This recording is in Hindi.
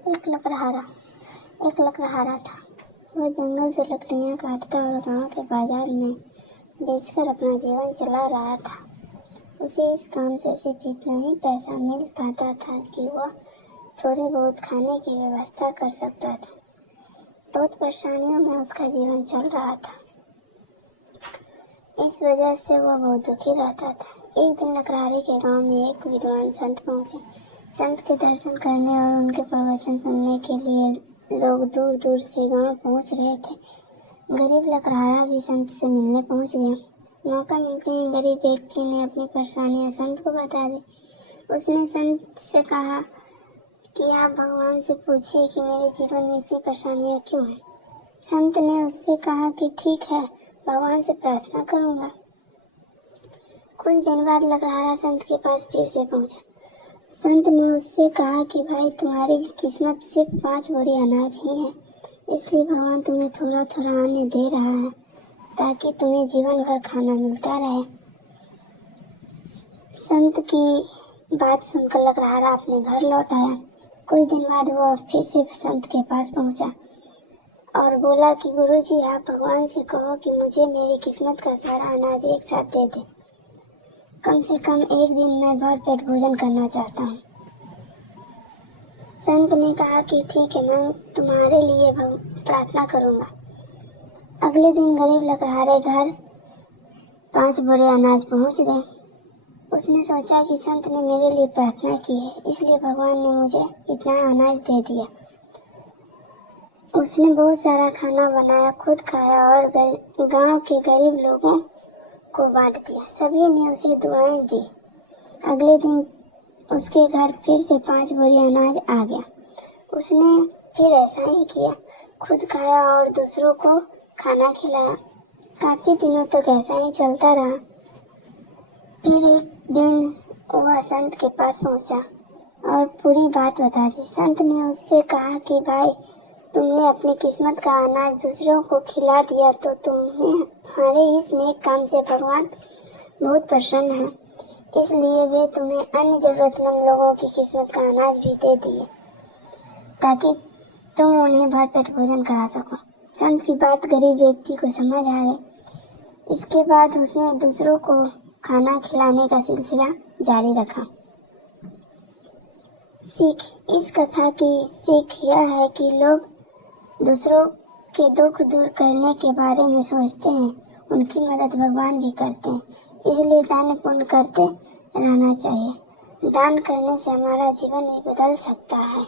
एक लकड़हारा था। वह जंगल से लकड़ियाँ काटता और गांव के बाजार में बेचकर अपना जीवन चला रहा था। उसे इस काम से सिर्फ इतना ही पैसा मिल पाता था कि वह थोड़ी बहुत खाने की व्यवस्था कर सकता था। बहुत परेशानियों में उसका जीवन चल रहा था। इस वजह से वह बहुत दुखी रहता था। एक दिन लकड़हारे के गांव में एक विद्वान संत पहुंचे। संत के दर्शन करने और उनके प्रवचन सुनने के लिए लोग दूर दूर से गांव पहुंच रहे थे। गरीब लकड़हारा भी संत से मिलने पहुंच गया। मौका मिलते ही गरीब व्यक्ति ने अपनी परेशानियां संत को बता दी। उसने संत से कहा कि आप भगवान से पूछिए कि मेरे जीवन में इतनी परेशानियां क्यों हैं। संत ने उससे कहा कि ठीक है, भगवान से प्रार्थना करूंगा। कुछ दिन बाद लकड़हारा संत के पास फिर से पहुंचा। संत ने उससे कहा कि भाई, तुम्हारी किस्मत सिर्फ 5 बोरी अनाज ही है, इसलिए भगवान तुम्हें थोड़ा थोड़ा अन्न दे रहा है ताकि तुम्हें जीवन भर खाना मिलता रहे। संत की बात सुनकर लकड़हारा अपने घर लौट आया। कुछ दिन बाद वह फिर से संत के पास पहुंचा और बोला कि गुरुजी, आप भगवान से कहो कि मुझे मेरी किस्मत का सारा अनाज एक साथ दे दे। कम से कम एक दिन मैं भर पेट भोजन करना चाहता हूँ। संत ने कहा कि ठीक है, मैं तुम्हारे लिए प्रार्थना करूँगा। अगले दिन गरीब लकड़हारे घर 5 बोरे अनाज पहुँच गए। उसने सोचा कि संत ने मेरे लिए प्रार्थना की है, इसलिए भगवान ने मुझे इतना अनाज दे दिया। उसने बहुत सारा खाना बनाया, खुद खाया और गांव के गरीब लोगों को बांट दिया। सभी ने उसे दुआएं दी। अगले दिन उसके घर फिर से 5 बोरी अनाज आ गया। उसने फिर ऐसा ही किया, खुद खाया और दूसरों को खाना खिलाया। काफी दिनों तक ऐसा ही चलता रहा। फिर एक दिन वह संत के पास पहुंचा और पूरी बात बता दी। संत ने उससे कहा कि भाई, तुमने अपनी किस्मत का अनाज दूसरों को खिला दिया तो तुम्हारे इस नेक काम से भगवान बहुत प्रसन्न है, इसलिए वे तुम्हें अन्य जरूरतमंद लोगों की किस्मत का अनाज भी दे दिए ताकि तुम उन्हें भरपेट भोजन करा सको। संत की बात गरीब व्यक्ति को समझ आ गई। इसके बाद उसने दूसरों को खाना खिलाने का सिलसिला जारी रखा। सीख: इस कथा की सीख यह है कि लोग दूसरों के दुख दूर करने के बारे में सोचते हैं, उनकी मदद भगवान भी करते हैं, इसलिए दान पुण्य करते रहना चाहिए। दान करने से हमारा जीवन भी बदल सकता है।